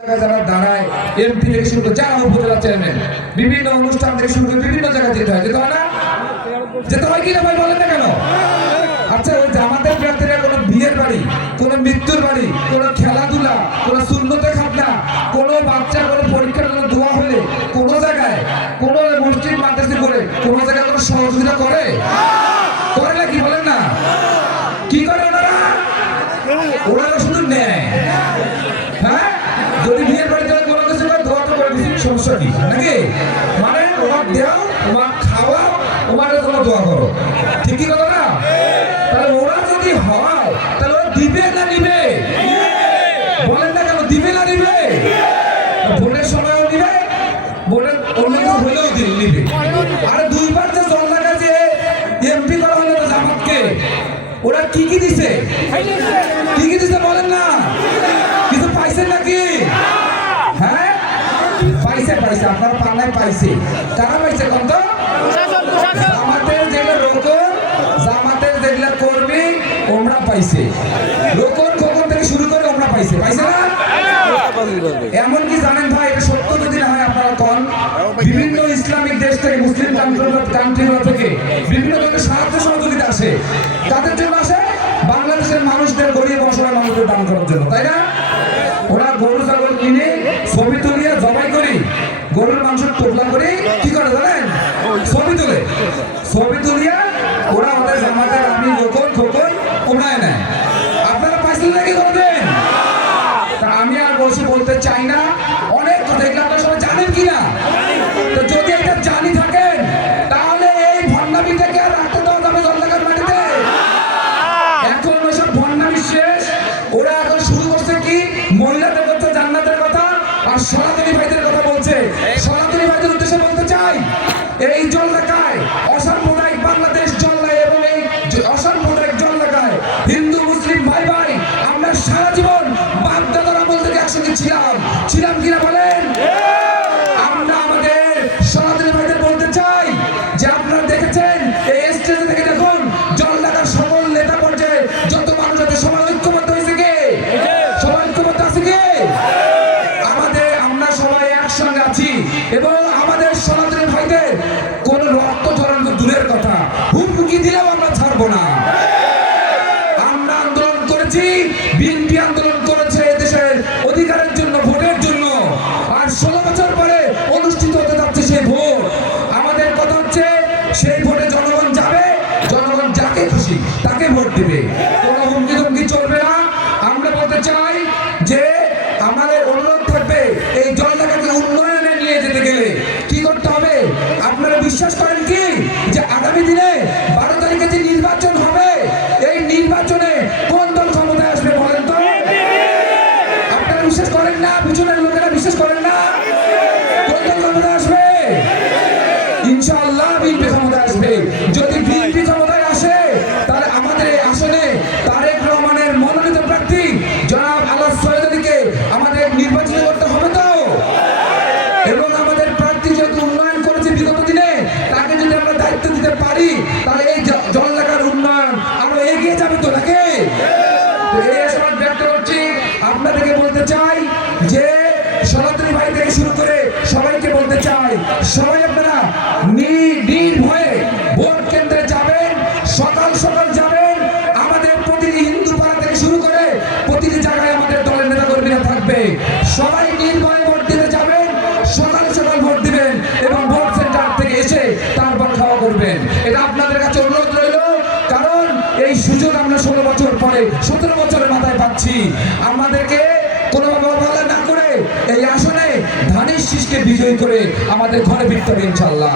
যারা দাঁড়ায় এমপি থেকে শুরু করে উপজেলা বিভিন্ন অনুষ্ঠান থেকে শুরু করে বিভিন্ন জায়গায় যেতে হয়। যেতে হয় না? যেতে হয় কি না ভাই দিচ্ছি নাকি? মানে ওনার দেও ওনার খাওয়া ওনার জন্য দোয়া করো। ঠিকই কথা না? তাহলে ওরা যদি হয়, তাহলে ওরা দিবে না নিবে? বলেন না কেন, দিবে না নিবে? ভোটের সময়ও নিবে, ভোটের অন্য কিছু হলেও নিবে। আর দুইবার যে জল্লাকা যে এমপি করা হলো জামাতকে, ওরা কি কি দিছে? কি কি দিছে বলেন না কিছু পাইছেন নাকি হ্যাঁ পাইছে আপনার পাল্লায় পাইছে। কারা পাইছে কোন তো জামাতের যেগুলো রোকন জামাতের যেগুলো কর্মী ওমরা পাইছে। রোকন খোকন থেকে শুরু করে ওমরা পাইছে। পাইছে না? এমন কি জানেন ভাই এটা সত্য যদি না হয় আপনারা কন বিভিন্ন ইসলামিক দেশ থেকে মুসলিম কান্ট্রিগুলো থেকে বিভিন্ন ধরনের সাহায্য সহযোগিতা আসে। তাদের জন্য আসে? বাংলাদেশের মানুষদের গরিব অসহায় মানুষদের দান করার জন্য তাই না? ওরা গরু ছাগল কিনে ছবি জামাতের আমি আর বসে বলতে চাই না। অনেক কথা এগুলো আপনারা জানেন কি না? তো যদি এটা জানি থাকেন, তাহলে এই ভণ্ডামিটাকে আর রাখতে দেওয়া যাবে জল্লাকার মাটিতে। শেষ, ওরা এই জল্লাকায় অসাম্প্রদায়িক আমরা না। আমরা আন্দোলন করেছি, বিএনপি আন্দোলন করেছে দেশের অধিকারের জন্য, ভোটের জন্য। আর ষোলো বছর পরে অনুষ্ঠিত হতে যাচ্ছে সেই ভোট। আমাদের কথা হচ্ছে, সেই ভোটে জনগণ যাবে, জনগণ যাকে খুশি তাকে ভোট দেবে। কোনো আপনাদেরকে বলতে চাই যে ভাই থেকে শুরু করে সবাইকে বলতে চাই ভোট কেন্দ্রে যাবেন, সকাল সকাল যাবেন। আমাদের প্রতিটি হিন্দু শুরু করে প্রতিটি জায়গায় আমাদের দলের থাকবে। সবাই সতেরো বছরের মাথায় পাচ্ছি। আমাদেরকে কোনো অবহেলা না করে এই আসনে ধানের শীষকে বিজয়ী করে আমাদের ঘরে ফিরতে হবে ইনশাল্লাহ